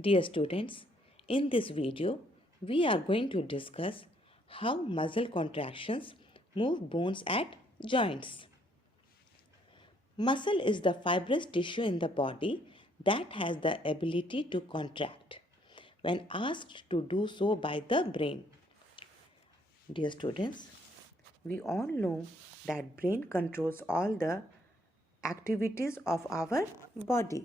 Dear students, in this video, we are going to discuss how muscle contractions move bones at joints. Muscle is the fibrous tissue in the body that has the ability to contract when asked to do so by the brain. Dear students, we all know that brain controls all the activities of our body.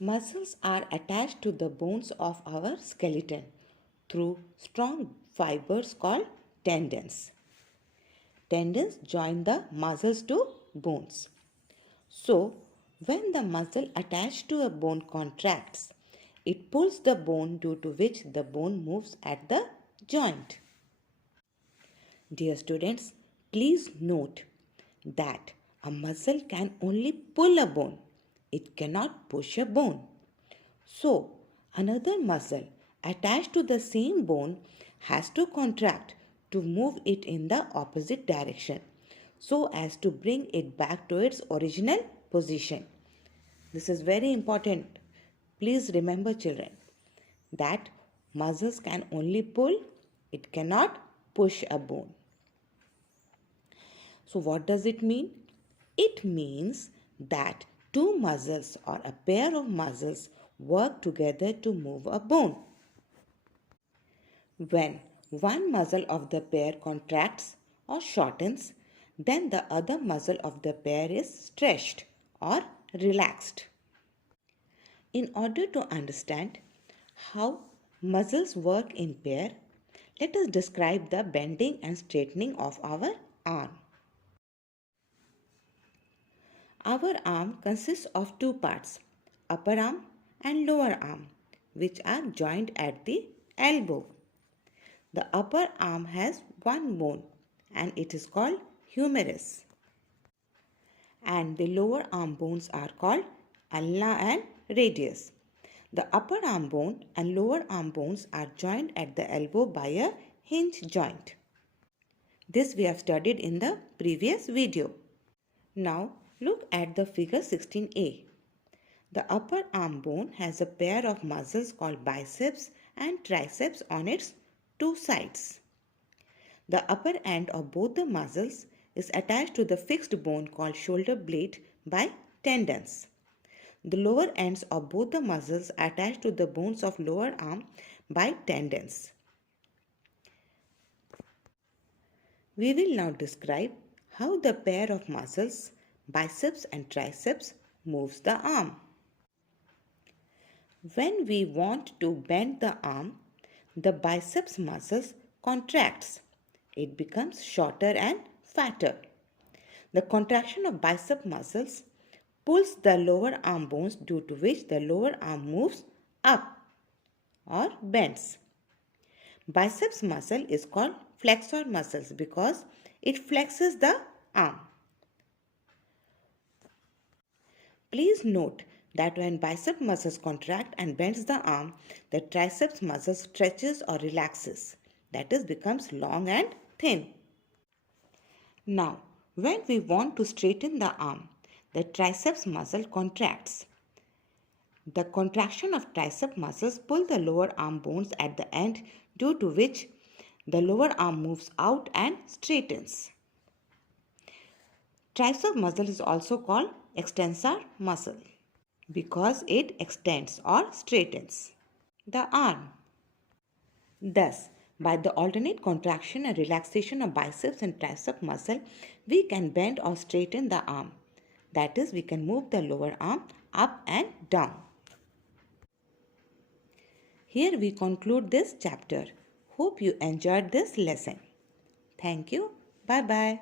Muscles are attached to the bones of our skeleton through strong fibers called tendons. Tendons join the muscles to bones. So, when the muscle attached to a bone contracts, it pulls the bone due to which the bone moves at the joint. Dear students, please note that a muscle can only pull a bone. It cannot push a bone. So, another muscle attached to the same bone has to contract to move it in the opposite direction so as to bring it back to its original position. This is very important. Please remember, children, that muscles can only pull, it cannot push a bone. So, what does it mean? It means that two muscles or a pair of muscles work together to move a bone. When one muscle of the pair contracts or shortens, then the other muscle of the pair is stretched or relaxed. In order to understand how muscles work in pair, let us describe the bending and straightening of our arm. Our arm consists of two parts, upper arm and lower arm, which are joined at the elbow. The upper arm has one bone and it is called humerus. And the lower arm bones are called ulna and radius. The upper arm bone and lower arm bones are joined at the elbow by a hinge joint. This we have studied in the previous video. Now look at the figure 16a. The upper arm bone has a pair of muscles called biceps and triceps on its two sides. The upper end of both the muscles is attached to the fixed bone called shoulder blade by tendons. The lower ends of both the muscles are attached to the bones of lower arm by tendons. We will now describe how the pair of muscles, biceps and triceps, moves the arm. When we want to bend the arm, the biceps muscles contracts. It becomes shorter and fatter. The contraction of bicep muscles pulls the lower arm bones due to which the lower arm moves up or bends. Biceps muscle is called flexor muscles because it flexes the arm. Please note that when bicep muscles contract and bends the arm, the triceps muscle stretches or relaxes. That is, becomes long and thin. Now, when we want to straighten the arm, the triceps muscle contracts. The contraction of tricep muscles pull the lower arm bones at the end, due to which the lower arm moves out and straightens. Tricep muscle is also called extensor muscle because it extends or straightens the arm. Thus, by the alternate contraction and relaxation of biceps and tricep muscle, we can bend or straighten the arm. That is, we can move the lower arm up and down. Here we conclude this chapter. Hope you enjoyed this lesson. Thank you. Bye-bye.